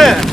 Pse?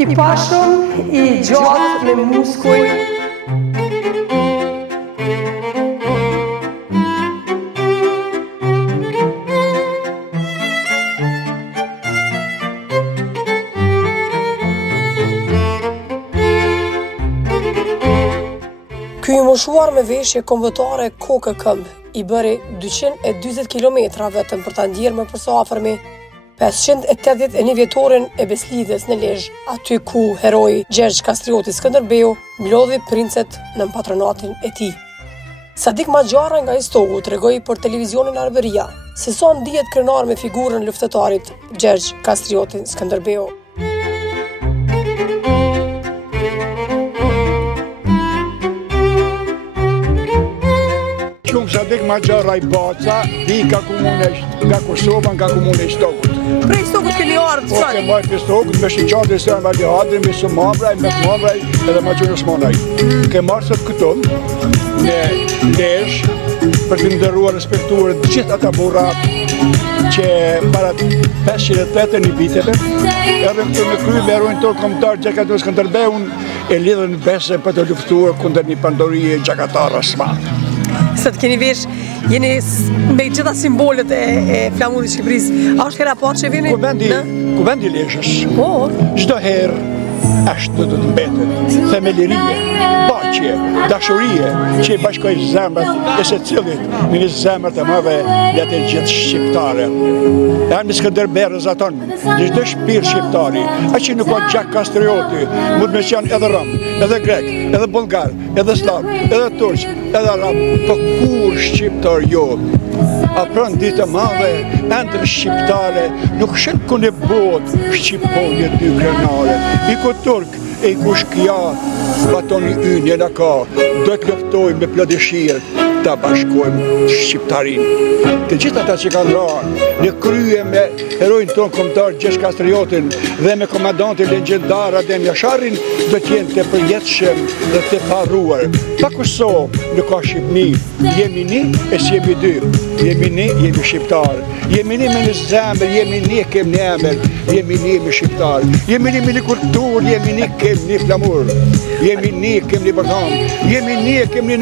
I pashëm, I gjatë me muskuj. Ky I moshuar me veshje kombëtare kokë këmbë, I bëri 240 kilometra vetëm për ta ndjerë më përsafërmi 581 vjetorin e Beslidhes në Lezhë, aty ku heroi Gjergj Kastrioti Skënderbeu mlodhi princet në patronatin e tij. Sadik Maxhara nga Istogu tregoi për televizionin Arberia se sa ndihet krenar me figurën luftëtarit Gjergj Kastrioti Skënderbeu. Sadik Maxhara I baca, di nga Kosova, nga komune I Stogut. Prej Stogut keni ardhur, Po, ke marrë për Stogut, me shqyqatë e sërën Valihadrin, me Sumamraj, me Sumamraj, edhe ma qënë Osmanaj. Ke marrë sot këto, në Lezhë, për të ndërruar, respektuar gjithë ata burrat që para 580 viteve, edhe këtu në kry me erojnë tonë kombëtar Gjergj Skënderbeun, e lidhën bese për të luftuar kundër një pandorije gjakatar Osman. Se të keni vesh, jeni me gjitha simbolet e flamurit Shqipërisë. A është hera parë që vini? Ku vendi Lezhës. Po. Çdo herë ashtu do të mbetet. Themelërie, paqe, dashurie që I bashkojnë zemrat e secilit në një zemër të mëdha dhe të gjithë shqiptare. Janë Skënderberës aton, në çdo shpirt shqiptari, aq që nuk ka Gjak Kastrioti, mund me qenë edhe rom, edhe grek, edhe bullgar, edhe slav, edhe turq, edhe arab, po kur shqiptar jo. A pranë ditë madhe, ëndër shqiptare, nuk shetë ku në botë shqiponje dy krenare. I ku turk, e I ku shkja, batoni ynje në ka, do të luftojmë me plot dëshirë, ta bashkojmë shqiptarin. Të gjithë ata që kanë rarë, në krye me herojnë tonë kombëtar Gjergj Kastriotin dhe me komandantin legjendar Adem Jasharin, do t'jenë të përjetshëm dhe të parruar. Pa Kosovë nuk ka Shqipni, jemi ni e si jemi dy, jemi ni, jemi shqiptar, jemi ni me në zemër, jemi ni kem në emër, jemi ni me shqiptar, jemi ni me një kultur, jemi ni kem një flamur, jemi ni kem një bërtham, jemi ni kem një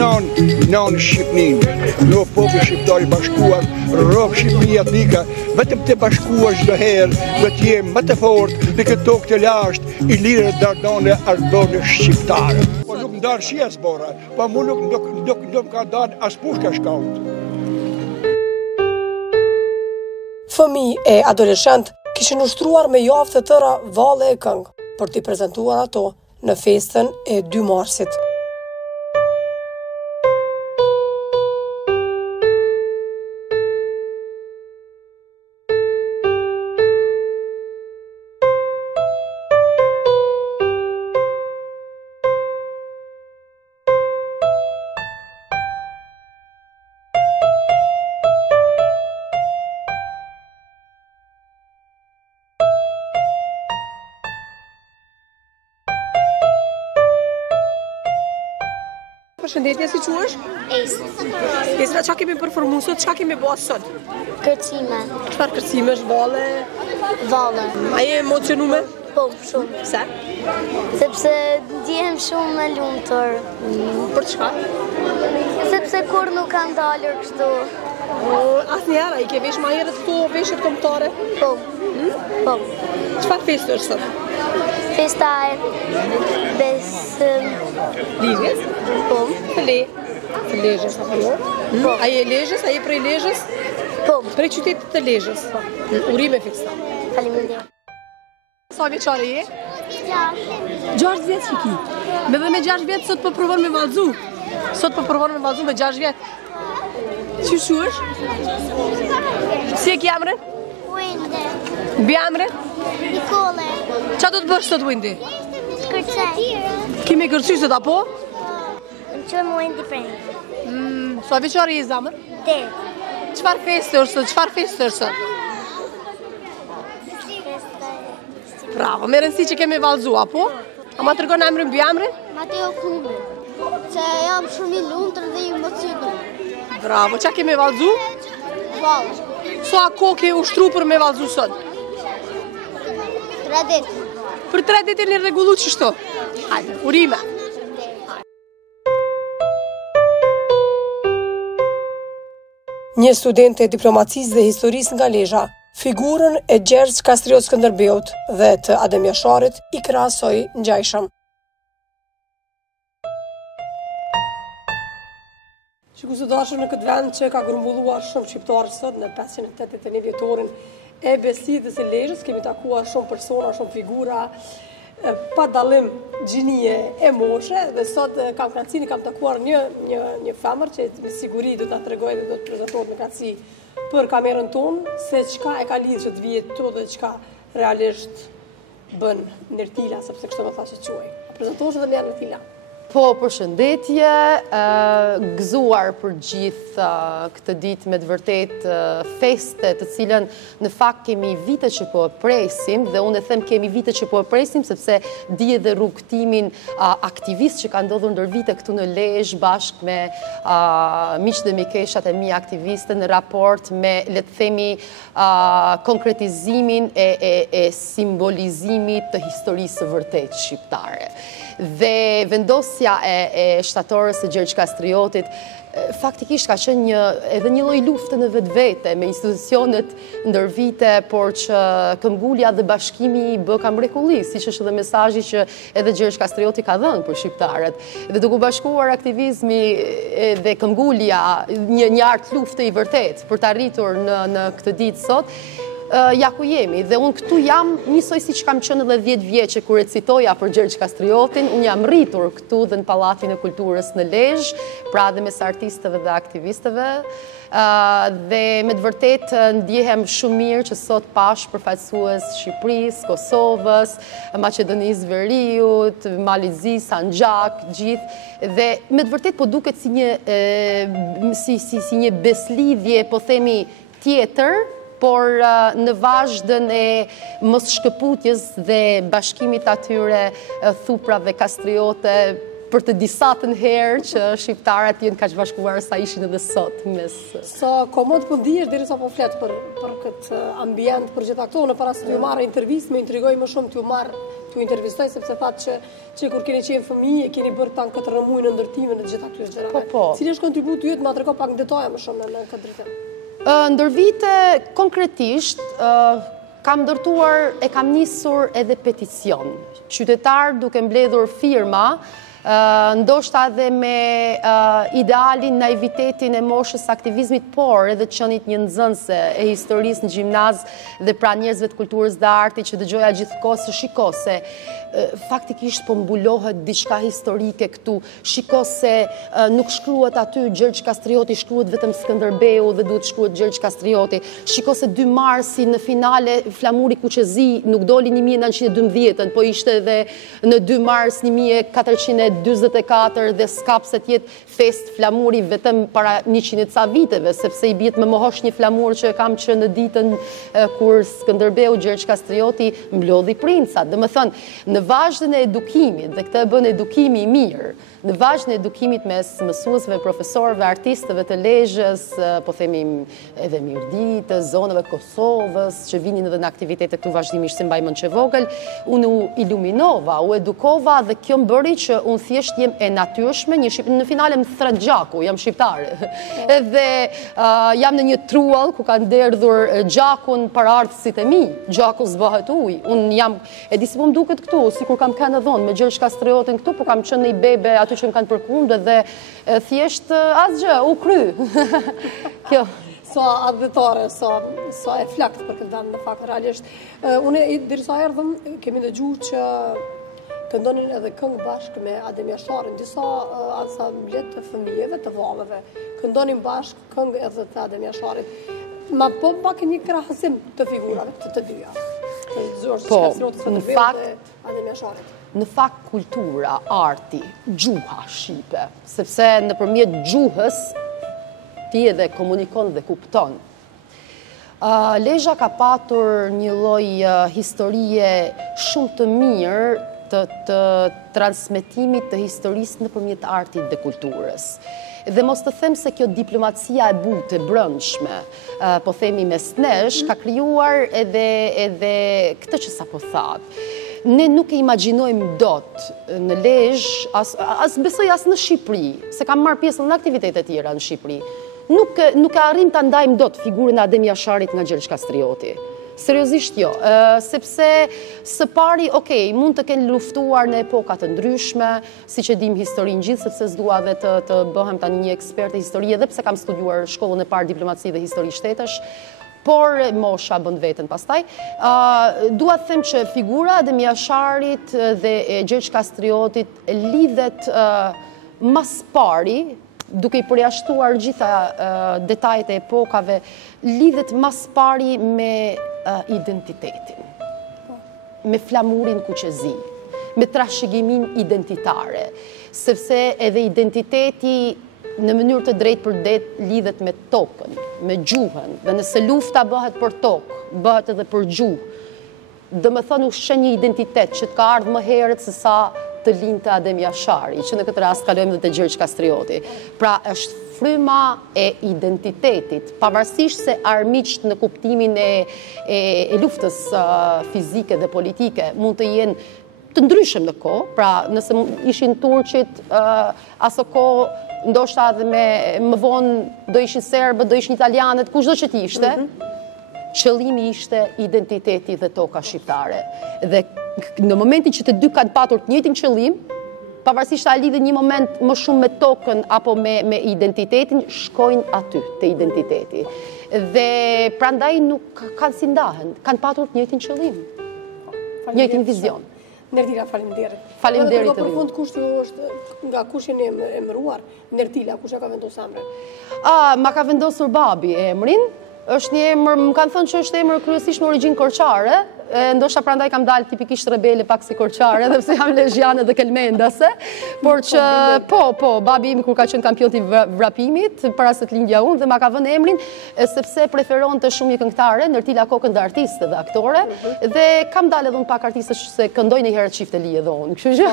nanë Shqipnin, në popë shqiptari bashkuar, rrobë Shqipëria tika, vetëm të bashkuar çdo herë, do të jemë më të fortë në këtë tokë të lashtë, I lirë dardane ardhone shqiptare. Po nuk ndarë shies bora, po mu nuk ka ndarë as pushka shkaut. Fëmijë e adoleshent kishin ushtruar me javë të tëra valle e këngë për t'i prezentuar ato në festën e 2 marsit. Përshëndetje, si quhesh? Esra, qa kemi performu sot, qa kemi bërë sot? Kërcime. Çfarë kërcimesh, valle? Valle. A je emocionume? Po, shumë. Pse? Sepse ndjehem shumë e lumtur. Për çka? Sepse kur nuk kam dalur kështu. Asnjëherë, i ke vesh ma herët këto veshjet kombëtare? Po. Po. Çfarë festë është sot? Festa e Ligjes? Po. Të Lezhës, apo jo? Po. A je Lezhës? A je prej Lezhës? Po. Prej qytetit të Lezhës? Po. Urime fiksa. Faleminderit. Sa vjeçare je? 6 vjet që ki. Me dhe me 6 vjet sot po provon me vallëzu. Sot po provon me vallëzu me 6 vjet. Që shuesh? Si e ki emrin? Winde. Bjamrin? Nikole. Qa do të bësh sot, Windi? Kërcej. Kemi kërcy sot, apo? Më qëmë Wendy Prank. Sa vjeçare je zamër? 8. Çfarë festë është sot? Çfarë festë është sot? Bravo, me rëndësi që kemi vallëzu, apo? A ma tregon emrin Bjamrin? Mateo Kume. Se jam shumë i lumtur dhe i emocionuar. Bravo, qa kemi vallëzu? Vallë. Sa kohë ke ushtru për me vallëzu sot? 3 ditë. Për 3 ditë një rregullu qështu? Hajde, urime! Një studente e diplomacisë dhe historisë nga Lezhë, figurën e Gjergj Kastriot Skënderbeut dhe të Adem Jasharit i krahasoi ngjajshëm. Shikues të dashur, në këtë vend që ka grumbulluar shumë shqiptarë sot në 581 vjetorin e beslidhjes së Lezhës, kemi takuar shumë persona, shumë figura, pa dallim gjinie e moshe, dhe sot kam kënaqësinë kam takuar një femër që me siguri do ta tregojë dhe do të prezantohet me kënaqësi për kamerën tonë se çka e ka lidhur që të vijë këtu dhe çka realisht bën Nertila, sepse kështu më thashë quaj. Prezantohesh edhe me Nertila. Po, përshëndetje, gëzuar për gjithë këtë ditë me të vërtet feste të cilën në fakt kemi vite që po e presim dhe unë e them kemi vite që po e presim sepse di edhe rrugtimin aktivist që ka ndodhur ndër vite këtu në Lezhë bashkë me miqtë dhe mikeshat e mi aktiviste në raport me, le të themi, konkretizimin e simbolizimit të historisë së vërtet shqiptare. Dhe vendosja e shtatorës së Gjergj Kastriotit faktikisht ka qenë edhe një lloj lufte në vetvete me institucionet ndër vite, por që këmbgulja dhe bashkimi i bë ka mrekulli, siç është edhe mesazhi që edhe Gjergj Kastrioti ka dhënë për shqiptarët. Dhe duke u bashkuar aktivizmi dhe këmbgulja, një art lufte i vërtet për të arritur në këtë ditë sot, ja ku jemi, dhe unë këtu jam njësoj si që kam qënë edhe 10 vjeqe kur e citoja për Gjergj Kastriotin, unë jam rritur këtu dhe në Pallatin e Kulturës në Lezhë, pra dhe mes artistëve dhe aktivistëve, dhe me të vërtet ndjehem shumë mirë që sot pash përfaqësues Shqipërisë, Kosovës, Maqedonisë Veriut, Malizi, Sanxhak, gjithë, dhe me të vërtet po duket si një beslidhje, po themi tjetër, por në vazhdën e mos shkëputjes dhe bashkimit atyre thuprave kastriote për të disatën herë që shqiptarët jenë kaq bashkuar sa ishin edhe sot mes. Sa komod po ndihesh derisa po flet për këtë ambient, për gjitha këto, në para se t'ju marrë intervistë, më intrigoi më shumë t'ju intervistoj sepse thatë që kur keni qenë fëmijë, keni bërë tan këtë rëmuj në ndërtimin e gjitha këtyre gjërave. Po. Cili është kontributi yt, ma trego pak detaje më shumë në këtë drejtim. Ndër vite, konkretisht, kam ndërtuar e kam nisur edhe peticion. Qytetar duke mbledhur firma ndoshta edhe me idealin, naivitetin e moshës aktivizmit, por edhe qenit një nxënëse e historisë në gjimnaz dhe pra njerëzve të kulturës dhe artit që dëgjoja gjithkohë se shiko se faktikisht po mbulohet diçka historike këtu, shiko se nuk shkruhet aty Gjergj Kastrioti, shkruhet vetëm Skënderbeu dhe duhet shkruhet Gjergj Kastrioti, shiko se 2 marsi në finale flamuri Kuqezi nuk doli 1912, po ishte edhe në 2 mars 1444 dhe s'kap se tjetë fest flamuri vetëm para 100 ca viteve, sepse i bjet me mohosh një flamur që kam që në ditën kur Skënderbeu, Gjergj Kastrioti mblodhi princat. Dhe më thënë, në vazhdën e edukimit, dhe këtë e bën edukimi i mirë, në vazhdën e edukimit mes mësuesve, profesorëve, artistëve të Lezhës, po themi edhe Mirdit, zonëve Kosovës, që vinin edhe në aktivitete këtu vazhdimisht se mbaj mend që vogël, unë u iluminova, u edukova dhe kjo më bëri që unë thjesht jem e natyrshme, në finale më thret gjaku, jam shqiptare. Dhe jam në një truall ku kanë derdhur gjakun për ardhësit e mi, gjaku zbëhet ujë. Unë jam, e di si po më duket këtu, si kur kam kanë dhonë me Gjergj Kastriotin këtu, po kam qenë në i bebe aty që më kanë përkundë dhe thjesht asgjë, u kry. Kjo. Sa advetare, sa e flakt për këtë vend në fakt realisht. Unë derisa erdhëm, kemi dëgjuar që këndonin edhe këngë bashkë me Adem Jasharin, disa ansamblet të fëmijëve, të vallëve, këndonin bashkë këngë edhe të Adem Jasharit. Ma po pak një krahësim të figurave të dyja. Po, në fakt kultura, arti, gjuha shqipe, sepse nëpërmjet gjuhës ti edhe komunikon dhe kupton. Lezhë ka patur një lloj historie shumë të mirë të transmetimit të historisë nëpërmjet artit dhe kulturës. Dhe mos të them se kjo diplomacia e butë, e brëndshme, po themi mes nesh, ka krijuar edhe këtë që sapo thatë. Ne nuk e imagjinojmë dot në Lezhë, as besoj as në Shqipëri, se kam marrë pjesë në aktivitete tjera në Shqipëri. Nuk e arrim ta ndajmë dot figurën e Adem Jasharit nga Gjergj Kastrioti. Seriozisht jo, sepse së pari, mund të kenë luftuar në epoka të ndryshme, si që dim historinë gjithë, sepse s'dua dhe të bëhem tani një ekspert e historie, edhe pse kam studiuar shkollën e parë diplomaci dhe histori shtetësh, por mosha bën veten pastaj. Dua të them që figura e Adem Jasharit dhe e Gjergj Kastriotit lidhet mas pari, duke i përjashtuar gjitha detajet e epokave, lidhet mas pari me identitetin, me flamurin Kuqezi, me trashëgimin identitare, sepse edhe identiteti në mënyrë të drejtë për drejtë lidhet me tokën, me gjuhën, dhe nëse lufta bëhet për tokë, bëhet edhe për gjuhë, dhe më thënë ushqen një identitet që të ka ardhë më herët se sa të lindte Adem Jashari, që në këtë rast kalojmë dhe të Gjergj Kastrioti. Pra është fryma e identitetit, pavarësisht se armiqt në kuptimin e luftës fizike dhe politike mund të jenë të ndryshëm në kohë, pra nëse ishin turqit, aso kohë ndoshta edhe më vonë do ishin serbët, do ishin italianët, kushdo që t'ishte, qëllimi ishte identiteti dhe toka shqiptare. Dhe në momentin që të dy kanë patur të njëjtin qëllim, pavarësisht a lidhin një moment më shumë me tokën apo me identitetin, shkojnë aty te identiteti. Dhe prandaj nuk kanë si ndahen, kanë patur të njëjtin qëllim, njëjtin vizion. Nerdila, faleminderit. Faleminderit edhe ju. Për fund kush është nga kush jeni emëruar? Nerdila, kush ja ka vendosur emrin? Ma ka vendosur babi emrin. Është një emër, më kanë thënë që është emër kryesisht në origjinë korçare, ndoshta prandaj kam dalë tipikisht rebele pak si korçare, edhe pse jam lezhiane dhe kelmendase, por që po, babi im kur ka qenë kampion i vrapimit, para se të lindja unë, dhe ma ka vënë emrin, sepse preferonte shumë një këngëtare, Nërtila Kokën dhe artiste dhe aktore, dhe kam dalë edhe unë pak artiste se këndoj një herë Çifteli edhe unë, kështu që.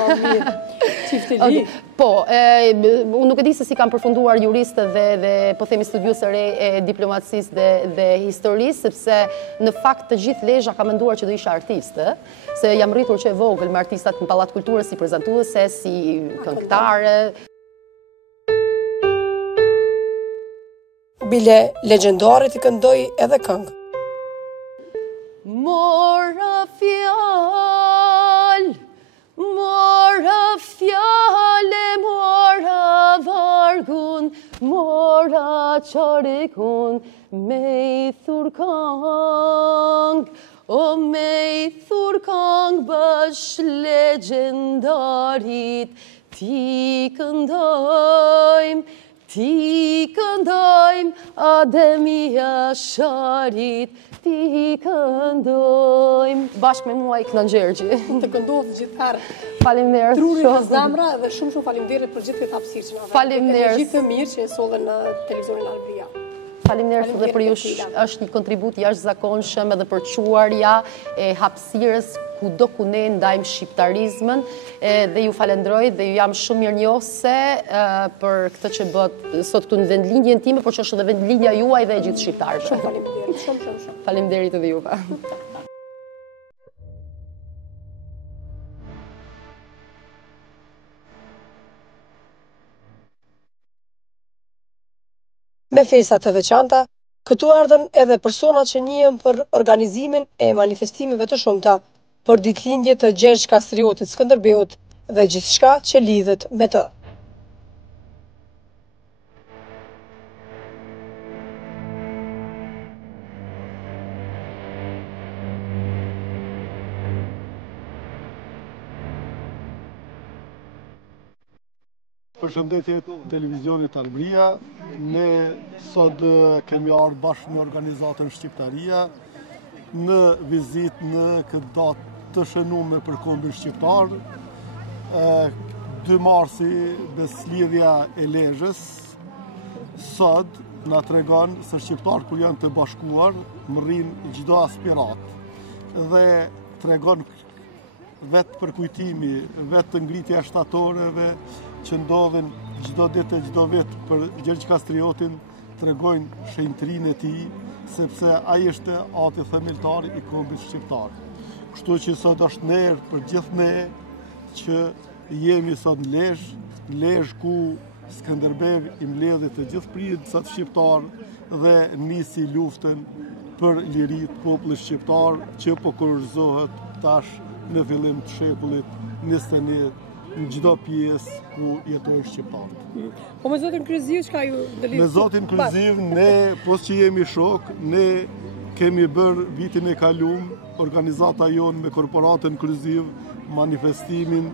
Çifteli. Po, unë nuk e di se si kam përfunduar juriste dhe po themi studiuese e diplomacisë dhe historisë, sepse në fakt të gjithë Lezhë ka menduar që do isha artiste, se jam rritur që e vogël me artistat në Pallat Kulturës si prezantuese, si këngëtare. Bile legjendari i këndoi edhe këngë. Mora fjal qarikun me i thurkang, o me i thurkang bësh legendarit, ti këndojmë, Ademi Jasharit, ti këndojmë. Bashkë me mua i Kënan Gjergji. Të këndohet gjithëherë. Faleminderit. Truri në zemra dhe shumë faleminderit për gjithë këtë hapësirë që na vjen. Faleminderit. Gjithë të mirë që e sollën në televizionin Albria. Faleminderit edhe për ju, është një kontribut jashtëzakonshëm edhe për quarja e hapësirës kudo ku ne ndajmë shqiptarizmën dhe ju falenderoj dhe ju jam shumë mirënjohëse për këtë që bët sot këtu në vendlinjën time, por që është edhe vendlinja juaj dhe e gjithë shqiptarëve. Shumë faleminderit, shumë. Faleminderit edhe juve. Me festat të veçanta, këtu ardhen edhe persona që njihen për organizimin e manifestimeve të shumta për ditëlindje të Gjergj Kastriotit Skënderbeut dhe gjithçka që lidhet me të. Përshëndetje televizionit Albria, ne sot kemi ardhur bashkë me organizatën Shqiptaria në vizitë në këtë datë të shënuar për kombin shqiptar. 2 marsi beslidhja e Lezhës sot na tregon se shqiptarët kur janë të bashkuar mrrin çdo aspirat dhe tregon vetë përkujtimi, vetë ngritja shtatoreve që ndodhen çdo ditë e çdo vit për Gjergj Kastriotin, tregojnë shenjtrinë e tij, sepse ai ishte ati themeltar i kombit shqiptar. Kështu që sot është ner për gjithë ne që jemi sot në Lezhë ku Skënderbeu i mbledhi të gjithë princat shqiptar dhe nisi luftën për liritë të popullit shqiptar që po kurorëzohet tash në fillim të shekullit 21 në çdo pjesë ku jetojnë shqiptarët. Po me zotin Kryziv çka ju dëlit? Me zotin Kryziv ne pos që jemi shok, ne kemi bërë vitin e kaluar organizata jonë me korporatën Kryziv manifestimin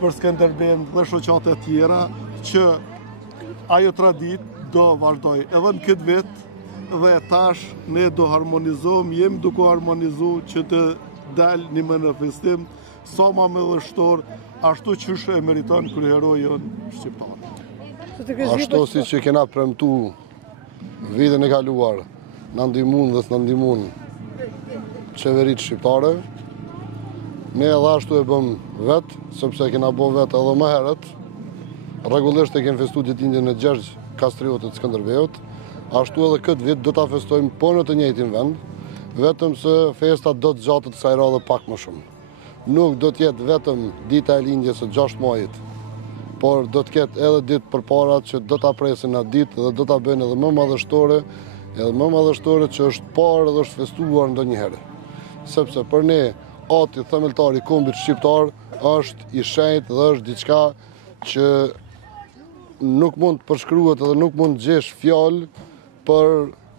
për Skënderbeun dhe shoqatë të tjera që ajo traditë do vazhdoj edhe në këtë vit dhe tash ne do harmonizohemi, jemi duke harmonizuar që të dalë një manifestim sa ma mëdhështor, ashtu qysh e meriton kryeheroi jonë shqiptar. Ashtu si që kena premtu vitin e kaluar, na ndihmun dhe s'na ndihmun qeveritë shqiptare, ne edhe ashtu e bëm vetë, sepse kena bo vetë edhe më herët, rregullisht e kemi festu ditëlindjen e Gjergj Kastriotit Skënderbeut, ashtu edhe këtë vit do ta festojmë po në të njëjtin vend, vetëm se festa do të zgjatet kësaj radhe pak më shumë. Nuk do të jetë vetëm dita e lindjes së 6 muajit, por do të ketë edhe ditë përpara që do ta presin atë ditë dhe do ta bëjnë edhe më madhështore që është parë dhe është festuar ndonjëherë. Sepse për ne ati themeltar i kombit shqiptar është i shenjtë dhe është diçka që nuk mund të përshkruhet dhe nuk mund të gjesh fjalë për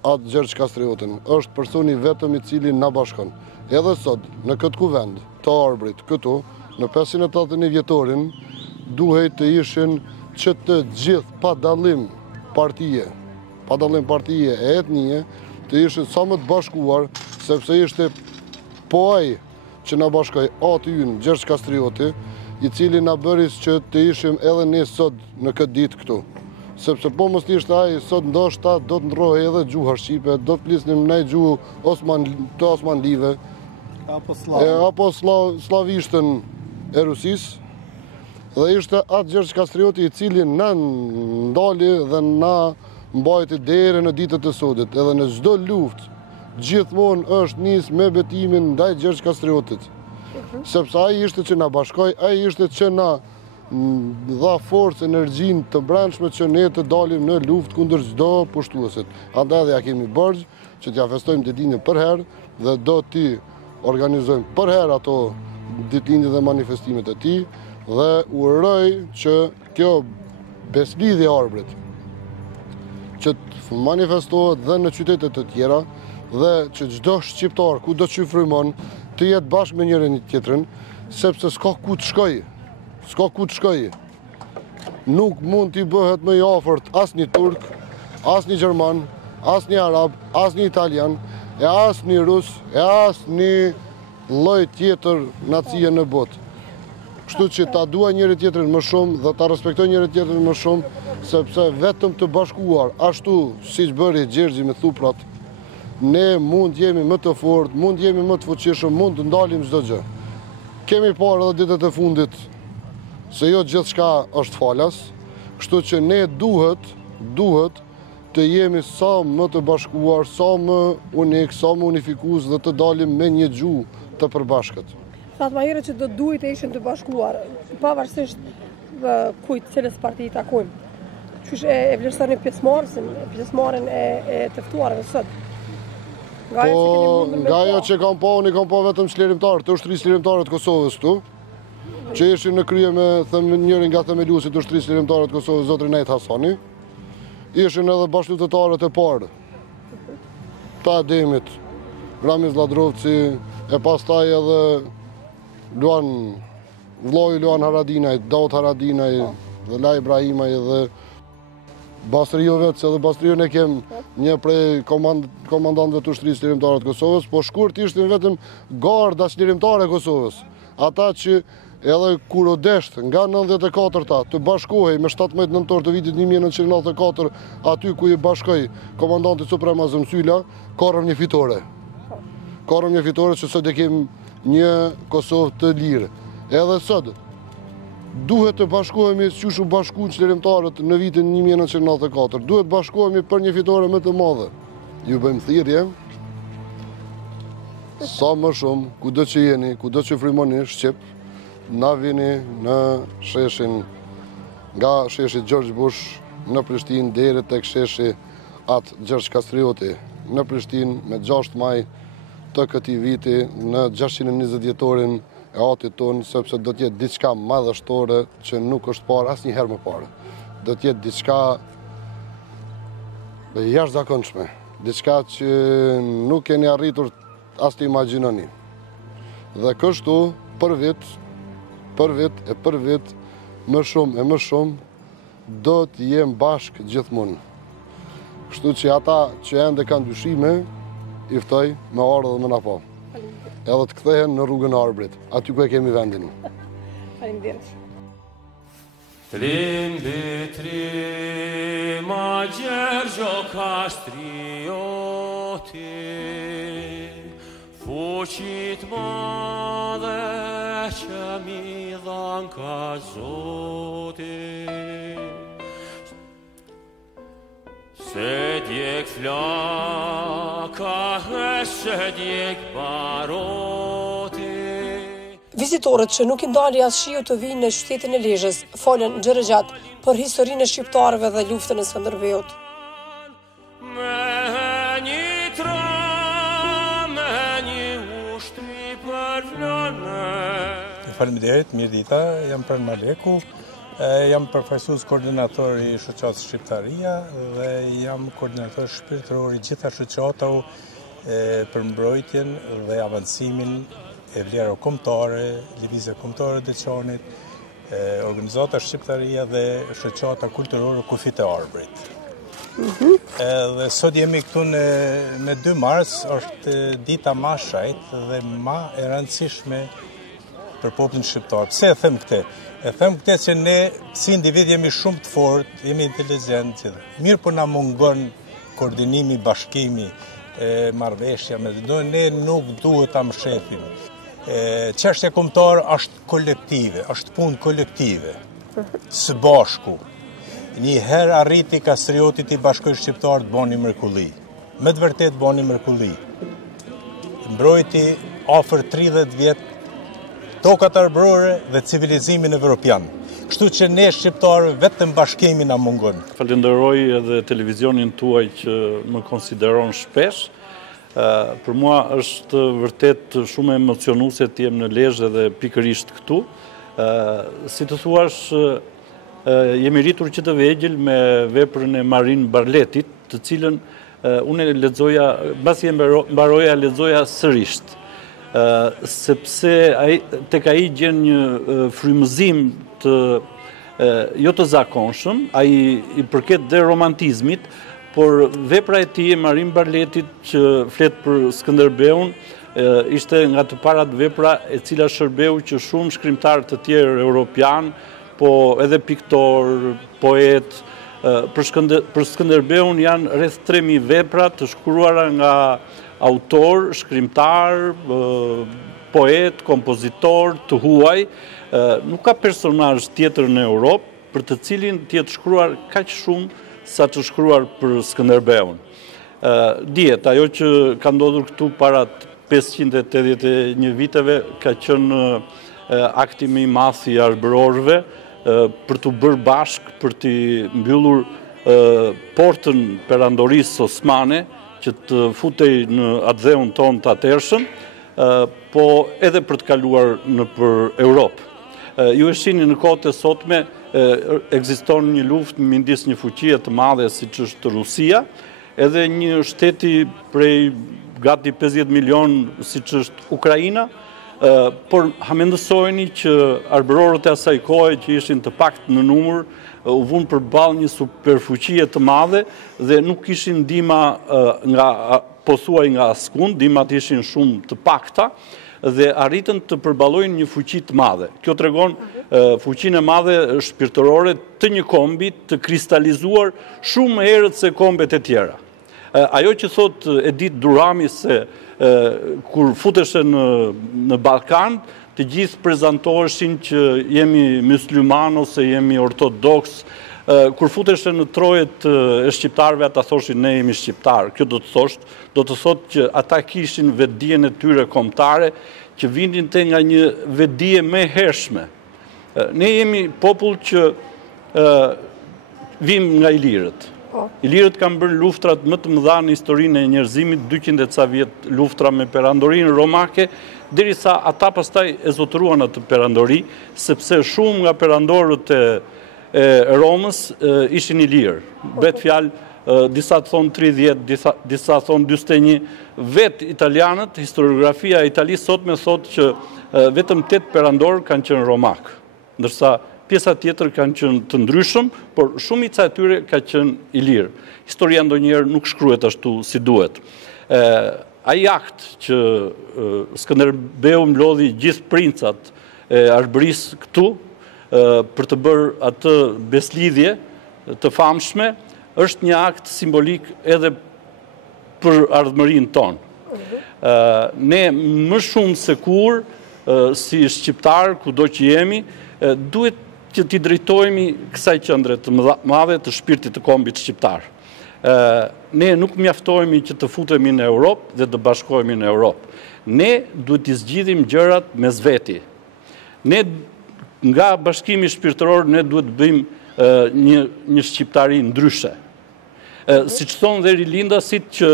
atë Gjergj Kastriotin. Është personi vetëm i cili na bashkon. Edhe sot, në këtë kuvend të Arbrit, këtu, në 581 vjetorin, duhet të ishin që të gjithë pa dallim partije e etnie, të ishin sa më të bashkuar, sepse ishte po ai që na bashkoi ati ynë, Gjergj Kastrioti, i cili na bëris që të ishim edhe ne sot në këtë ditë këtu. Sepse po mos ishte ai, sot ndoshta do të ndrohej edhe gjuha shqipe, do të flisnim në gjuhë të osmanlive, apo slavishtën e Rusisë, dhe ishte atë Gjergj Kastrioti i cili na ndali dhe na mbajti deri në ditët e sodit, edhe në çdo luftë gjithmonë është nis me betimin ndaj Gjergj Kastriotit. Sepse ai ishte që na bashkoi, ai ishte që na dha forcë, energjinë të brendshme që ne të dalim në luftë kundër çdo pushtuesit. Andaj ja kemi bërgj që t'ja festojmë ditëlindjen për herë dhe do t'i organizojmë për herë ato ditëlindje dhe manifestimet e tij dhe uroj që kjo beslidhje e Arbrit që të manifestohet dhe në qytetet të tjera dhe që çdo shqiptar ku do të frymon të jetë bashkë me njërin tjetrin, sepse s'ka ku të shkojë. S'ka ku të shkojë. Nuk mund t'i bëhet më i afërt asnjë turk, asnjë gjerman, asnjë arab, asnjë italian, e asnjë rus, e asnjë lloj tjetër nacie në botë. Kështu që ta dua njëri tjetrin më shumë dhe ta respektoj njëri tjetrin më shumë, sepse vetëm të bashkuar, ashtu siç bëri Gjergji me thuprat, ne mund jemi më të fortë, mund jemi më të fuqishëm, mund të ndalim çdo gjë. Kemi parë edhe ditët e fundit se jo gjithçka është falas, kështu që ne duhet të jemi sa më të bashkuar, sa më unik, sa më unifikues dhe të dalim me një gjuhë të përbashkët. Thatë ma herë që do duhet të ishin të bashkuar, pavarësisht kujt cilës parti i takojmë. Qysh e vlerësoni pjesëmarrjen e të ftuarëve sot? Nga ajo që kam pa, unë kam pa vetëm çlirimtarë, të ushtrisë lirimtare të Kosovës këtu, që ishin në krye me njërin nga themeluesit të ushtrisë lirimtare të Kosovës, zotri Nejt Hasani. Ishin edhe bashkëlutëtarët e parë, ta Demit, Ramiz Ladrovci, e pastaj edhe vllai Luan Haradinaj, Daut Haradinaj, dhe La Ibrahimaj dhe Basrio vetë, se dhe Basrio ne kem një prej komandantëve të ushtrisë lirimtare të Kosovës, po shkurt ishtin vetëm garda lirimtare e Kosovës. Ata që edhe kur u desht nga 94-ta të bashkohej me 17 nëntor të vitit 1994, aty ku i bashkoi komandanti suprem Azem Sylla, korrëm një fitore. Korrëm një fitore që sot e kem një Kosovë të lirë. Edhe sot duhet të bashkohemi siç u bashkuan çlirimtarët në vitin 1994. Duhet të bashkohemi për një fitore më të madhe. Ju bëjmë thirrje sa më shumë, kudo që jeni, kudo që frymoni shqip, na vini në sheshin, nga sheshi George Bush në Prishtinë deri tek sheshi Gjergj Kastrioti në Prishtinë me 6 maj të këtij viti në 620 vjetorin e atit tonë, sepse do të jetë diçka madhështore që nuk është parë asnjëherë më parë. Do të jetë diçka jashtëzakonshme, diçka që nuk keni arritur as të imagjinoni. Dhe kështu për vit, më shumë e më shumë do të jem bashkë gjithmonë. Kështu që ata që ende kanë dyshime, i ftoj me ardhë dhe me na pa. Edhe të kthehen në rrugën e Arbrit, aty ku e kemi vendin. Faleminderit. Trimbi trima Gjergjo Kastrioti, fuqit madhe që mi dhan ka Zoti. Se djek flaka, se djek baroti. Vizitorët që nuk i ndali as shiu të vinë në qytetin e Lezhës folën gjërëgjat për historinë e shqiptarëve dhe luftën e Skënderbeut. Me një tram, me një ushtri për flanë. Faleminderit, mirë dita, jam Pran Maleku. Jam përfaqësues koordinator i shoqatës Shqiptaria dhe jam koordinator shpirtëror i gjitha shoqatave për mbrojtjen dhe avancimin e vlerave kombëtare, lëvizje kombëtare të Deçanit, organizata Shqiptaria dhe shoqata kulturore Kufit e Arbrit. Dhe sot jemi këtu në 2 mars, është dita ma shajt dhe ma e rëndësishme për popullin shqiptar. Pse e them këtë? E them këtë që ne si individ jemi shumë të fortë, jemi inteligent, mirë po na mungon koordinimi, bashkimi, marrëveshja me ne nuk duhet ta mshefim. Çështja kombëtare është kolektive, është punë kolektive. Së bashku. Një herë arriti Kastrioti të bashkoj shqiptarët bani mrekulli. Me të vërtet bani mrekulli. Mbrojti afër 30 vjet tokat arbrore dhe civilizimin evropian. Kështu që ne shqiptarë vetëm bashkimi na mungon. Falenderoj edhe televizionin tuaj që më konsideron shpesh. Për mua është vërtet shumë emocionuese të jem në Lezhë dhe pikërisht këtu. Si të thuash, jemi rritur që të vegjël me veprën e Marin Barletit, të cilën unë lexoja, mbasi e mbaroja lexoja sërisht. Sepse tek ai gjen një frymëzim të jo të zakonshëm, ai i përket dhe romantizmit, por vepra e tij e Marin Barletit që flet për Skënderbeun ishte nga të parat vepra e cila shërbeu që shumë shkrimtarë të tjerë europian, po edhe piktor, poet, për Skënderbeun janë rreth 3000 vepra të shkruara nga autor, shkrimtar, poet, kompozitor, të huaj. Nuk ka personazh tjetër në Europë për të cilin të jetë shkruar kaq shumë sa të shkruar për Skënderbeun. Dihet, ajo që ka ndodhur këtu para 581 viteve ka qenë akti më i madh i arbërorëve për të bërë bashk, për të mbyllur portën perandorisë osmane që të futej në atë dheun tonë të atërshëm, po edhe për të kaluar në për Europë. Ju e shihni në kohët e sotme ekziston një luftë midis një fuqie të madhe siç është Rusia, edhe një shteti prej gati 50 milion siç është Ukraina, por hamendësojeni që arbërorët e asaj kohe që ishin të pakt në numër u vunë përballë një superfuqie të madhe dhe nuk kishin ndihma pothuaj nga askund, ndihmat ishin shumë të pakta dhe arritën të përballojnë një fuqi të madhe. Kjo tregon fuqinë e madhe shpirtërore të një kombi të kristalizuar shumë më herët se kombet e tjera. Ajo që thot Edith Durami se kur futeshe në Ballkan, të gjithë prezantoheshin që jemi musliman ose jemi ortodoks. Kur futeshe në trojet e shqiptarëve, ata thoshin ne jemi shqiptar. Kjo do të thotë që ata kishin vetdijen e tyre kombëtare që vinin te nga një vetdije më e hershme. Ne jemi popull që vim nga ilirët. Ilirët kanë bërë luftrat më të mëdha në historinë e njerëzimit, 200 e ca vjet luftra me perandorinë romake, derisa ata pastaj e zotëruan atë perandori, sepse shumë nga perandorët e Romës ishin ilirë. Bet fjalë, disa të thonë 30, disa thonë 41, vetë italianët, historiografia e Italisë sot me thotë që vetëm 8 perandorë kanë qenë romak, ndërsa pjesa tjetër kanë qenë të ndryshëm, por shumica e tyre ka qenë ilirë. Historia ndonjëherë nuk shkruhet ashtu si duhet. Ai akt që Skënderbeu mlodhi gjithë princat e arbërisë këtu për të bërë atë beslidhje të famshme, është një akt simbolik edhe për ardhmërinë tonë. Ne më shumë se kur, si shqiptar, kudo që jemi, duhet që t'i drejtojmë kësaj qendre të madhe të shpirtit të kombit shqiptar. Ne nuk mjaftohemi që të futemi në Europë dhe të bashkohemi në Europë. Ne duhet t'i zgjidhim gjërat mes veti. Ne nga bashkimi shpirtëror ne duhet të bëjmë një shqiptari ndryshe. Siç thonë dhe rilindasit që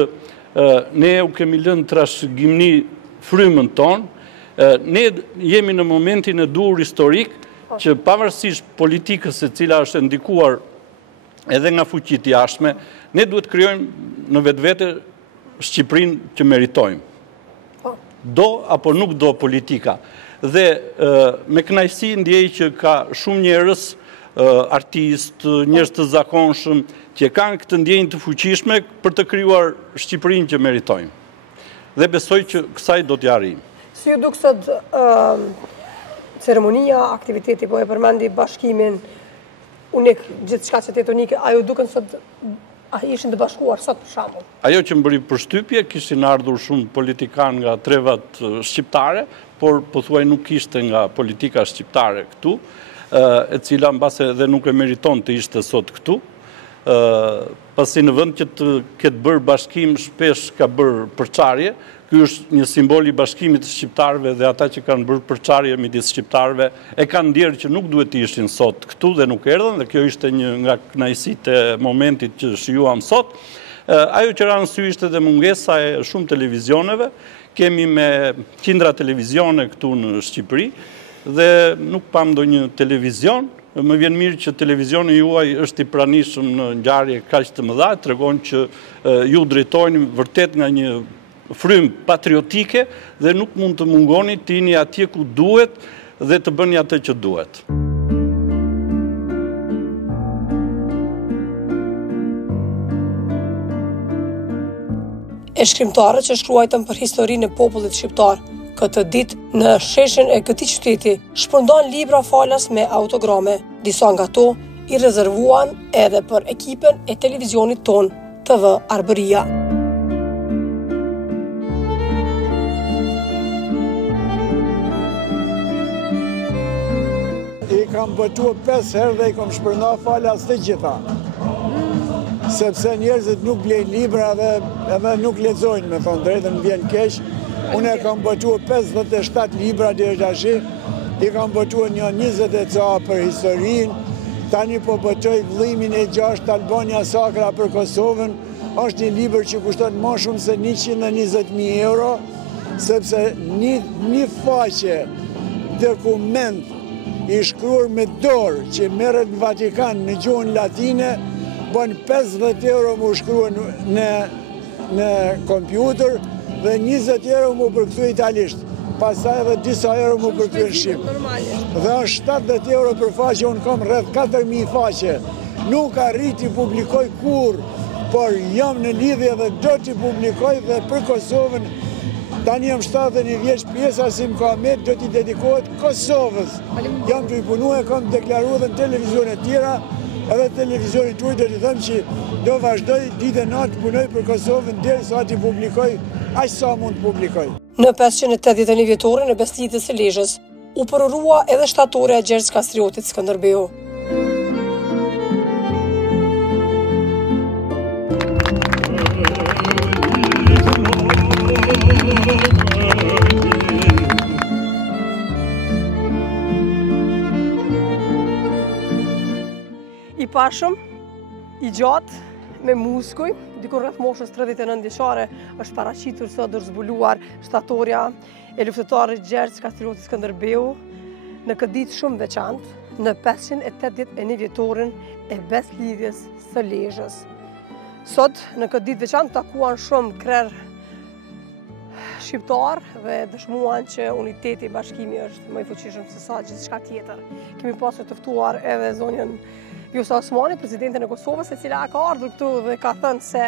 ne u kemi lënë trashëgimni frymën tonë, ne jemi në momentin e dur historik që pavarësisht politikës e cila është ndikuar edhe nga fuqit jashtme, ne duhet krijojmë në vetvete Shqipërinë që meritojmë. Do apo nuk do politika. Dhe me kënaqësi ndjej që ka shumë njerëz, artistë, njerëz të zakonshëm, që kanë këtë ndjenjë të fuqishme për të krijuar Shqipërinë që meritojmë. Dhe besoj që kësaj do t'ja arrijmë. Si ju duk sot ceremonia, aktiviteti, po e përmendi bashkimin unik, gjithë shka që të jetë unike, a ju duken sot, a ishin të bashkuar sot për shembull? Ajo që më bëri përshtypje, kishin ardhur shumë politikan nga trevat shqiptare, por pothuaj nuk ishte nga politika shqiptare këtu, e cila mbase edhe nuk e meriton të ishte sot këtu. Pasi në vend që të ketë bërë bashkim, shpesh ka bërë përçarje. Ky është një simbol i bashkimit të shqiptarëve dhe ata që kanë bërë përçarje midis shqiptarëve e kanë ndjerë që nuk duhet të ishin sot këtu dhe nuk erdhën, dhe kjo ishte një nga kënaqësitë e momentit që shijuam sot. Ajo që ra në sy ishte dhe mungesa e shumë televizioneve. Kemi me qindra televizione këtu në Shqipëri dhe nuk pam ndonjë televizion më vjen mirë që televizioni juaj është i pranishëm në ngjarje kaq të mëdha, tregon që ju drejtojnë vërtet nga një frym patriotike dhe nuk mund të mungoni të jeni atje ku duhet dhe të bëni atë që duhet. E shkrimtarët që shkruajtën për historinë e popullit shqiptar, këtë ditë në sheshin e këtij qyteti shpërndan libra falas me autograme. Disa nga to i rezervuan edhe për ekipën e televizionit ton, TV Arbëria. I kam botuar 5 herë dhe i kam shpërnda falas të gjitha. Sepse njerëzit nuk blejnë libra edhe nuk lexojnë, me thonë drejtën, më vjen keq. Unë e kam botuar 57 libra deri tash, i kam botuar një 20 e ca për historinë, tani po botoj vëllimin e 6 Albania Sakra për Kosovën. Është një libër që kushton më shumë se 120.000 euro, sepse një faqe dokument i shkruar me dorë që merret në Vatikan në gjuhën latine, bën 50 euro mu shkrua në kompjuter dhe 20 euro mu përkthy italisht. Pastaj edhe disa euro mu përkthy në shqip. Dhe është 70 euro për faqe, unë kam rreth 4.000 faqe. Nuk arriti publikoj kur, por jam në lidhje dhe do t'i publikoj dhe për Kosovën. Tani jam 71 vjeç, pjesa si më ka met do t'i dedikohet Kosovës. Jam të i punu e kam deklaruar dhe në televizione tjera, edhe televizionit tuaj do t'i them që do vazhdoj ditë e natë punoj për Kosovën derisa t'i publikoj aq sa mund të publikoj. Në 581 vjetorin e beslidhjes së Lezhës, u përorua edhe shtatorja e Gjergj Kastriotit Skënderbeu. I pashëm, i gjatë, me muskuj, dikur rreth moshës 39 vjeçare është paraqitur sot është zbuluar shtatorja e luftëtarit Gjergj Kastriotit Skënderbeu në këtë ditë shumë veçantë, në 581 vjetorin e beslidhjes së Lezhës. Sot, në këtë ditë veçantë, takuan shumë krerë shqiptar dhe dëshmuan që uniteti i bashkimi është më i fuqishëm se sa gjithçka tjetër. Kemi pasur të ftuar edhe zonjën Vjosa Osmani, presidentin e Kosovës, e cila ka ardhur këtu dhe ka thënë se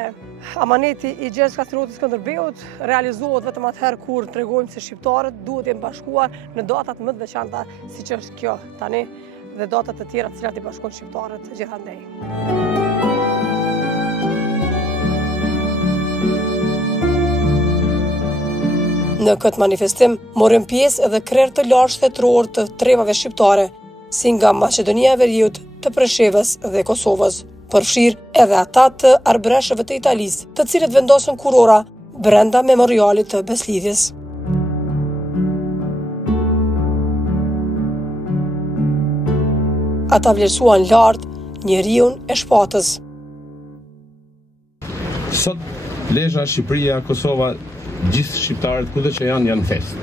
amaneti i Gjergj Kastriotit Skënderbeut realizohet vetëm atëherë kur tregojmë se shqiptarët duhet jenë bashkuar në datat më të veçanta siç është kjo tani dhe datat të tjera të cilat i bashkojnë shqiptarët gjithandej. Në këtë manifestim morën pjesë edhe krerë të lartë shtetëror të trevave shqiptare, si nga Maqedonia e Veriut, të Preshevës dhe Kosovës, përfshirë edhe ata të arbreshëve të Italisë, të cilët vendosën kurora brenda memorialit të beslidhjes. Ata vlerësuan lart njeriun e shpatës. Sot Lezhë, Shqipëria, Kosova, gjithë shqiptarët kudo që janë fest.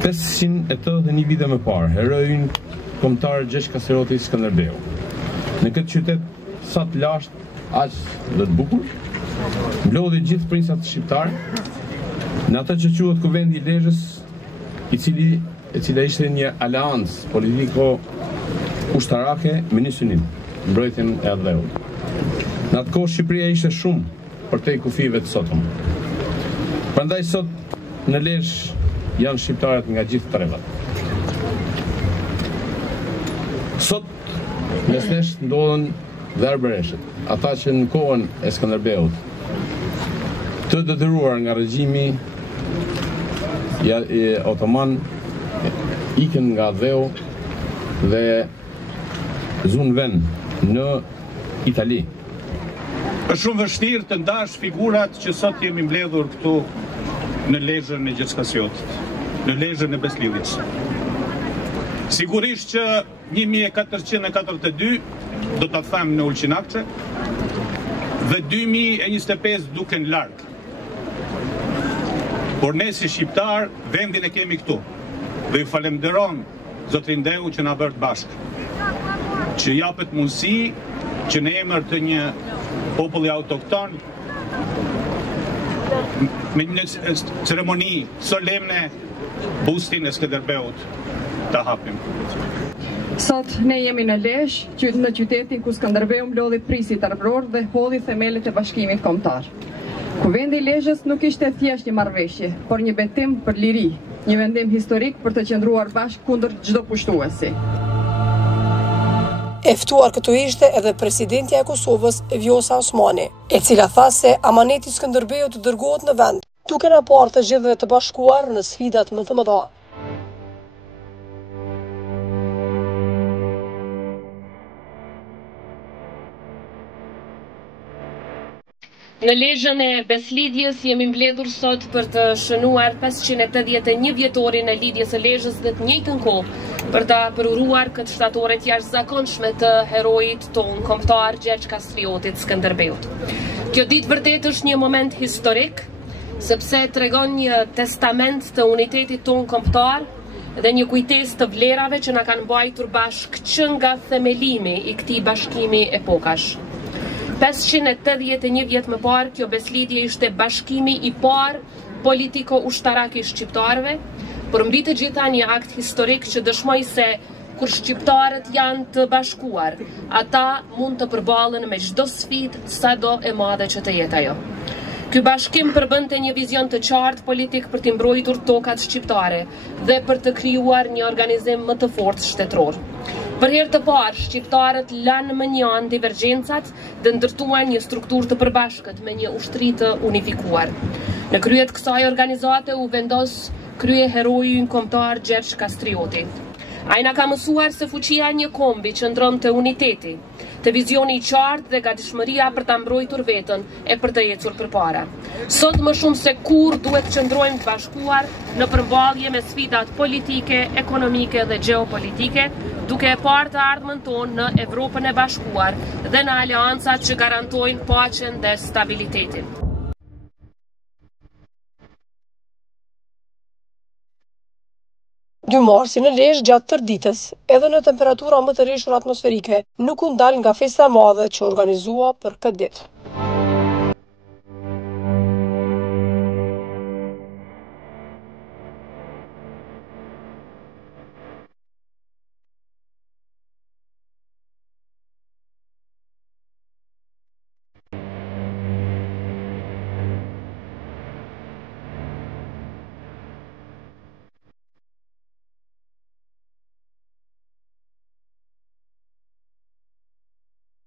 581 vite më parë, heroin kombëtar Gjergj Kastriotit Skënderbeu. Në këtë qytet sa të lashtë, aq dhe të bukur, mblodhi gjithë prinsat shqiptar në atë që quhet Kuvendi i Lezhës, e cila ishte një aleancë politiko-ushtarake me një synim, mbrojtjen e Adheut. Në atë kohë Shqipëria ishte shumë përtej kufive të sotëm. Prandaj sot në Lezhë janë shqiptarët nga gjithë trevat. Sot mes nesh ndodhen dhe arbëreshët, ata që në kohën e Skënderbeut të detyruar nga regjimi otoman ikën nga Adheu dhe zunë vend në Itali. Është shumë vështirë të ndash figurat që sot jemi mbledhur këtu në Lezhën e Gjergj Kastriotit, në Lezhën e beslidhjes. Sigurisht që 1442 do ta them në Ulqinakçe dhe 2025 duken larg. Por ne si shqiptar vendin e kemi këtu dhe ju falenderoj Zotrin Deu që na bërt bashkë, që japet mundësi që në emër të një populli autokton me një ceremoni solemne bustin e Skënderbeut të hapim. Sot ne jemi në Lezhë, në qytetin ku Skënderbeu mblodhi prisit arbror dhe hodhi themelet e bashkimit kombëtar. Kuvendi i Lezhës nuk ishte thjesht një marrëveshje, por një betim për liri, një vendim historik për të qëndruar bashkë kundër çdo pushtuesi. E ftuar këtu ishte edhe presidentja e Kosovës, Vjosa Osmani, e cila tha se amaneti Skënderbeut të dërgohet në vend, duke na parë të gjithëve të bashkuar në sfidat më të mëdha. Në Lezhën e Beslidjes jemi mbledhur sot për të shënuar 581 vjetorin e lidhjes së Lezhës dhe të njëjtën kohë për ta përuruar këtë shtatore të jashtëzakonshme të heroit ton kombëtar Gjergj Kastriotit Skënderbeut. Kjo ditë vërtet është një moment historik, sepse tregon një testament të unitetit ton kombëtar dhe një kujtesë të vlerave që na kanë mbajtur bashkë që nga themelimi i këtij bashkimi epokash. 581 vjet më parë, kjo beslidje ishte bashkimi i parë politiko-ushtarak i shqiptarëve, por mbi të gjitha një akt historik që dëshmoj se kur shqiptarët janë të bashkuar, ata mund të përballen me çdo sfidë, sado e madhe që të jetë ajo. Ky bashkim përbënte një vizion të qartë politik për të mbrojtur tokat shqiptare dhe për të krijuar një organizim më të fortë shtetëror. Për herë të parë, shqiptarët lanë më njanë divergjencat dhe ndërtuan një strukturë të përbashkët me një ushtri të unifikuar. Në kryet kësaj organizate u vendos krye heroi kombëtar Gjergj Kastrioti. Ai na ka mësuar se fuqia e një kombi qëndron te uniteti, te vizioni i qartë dhe gatishmëria për ta mbrojtur veten e për të ecur përpara. Sot më shumë se kur duhet të qëndrojmë të bashkuar në përmbajtje me sfidat politike, ekonomike dhe gjeopolitike, duke e parë të ardhmen tonë në Evropën e Bashkuar dhe në aleancat që garantojnë paqen dhe stabilitetin. 2 marsi në Lezhë gjatë tërë ditës, edhe në temperatura më të rishur atmosferike, nuk u ndal nga festa e madhe që organizua për këtë ditë.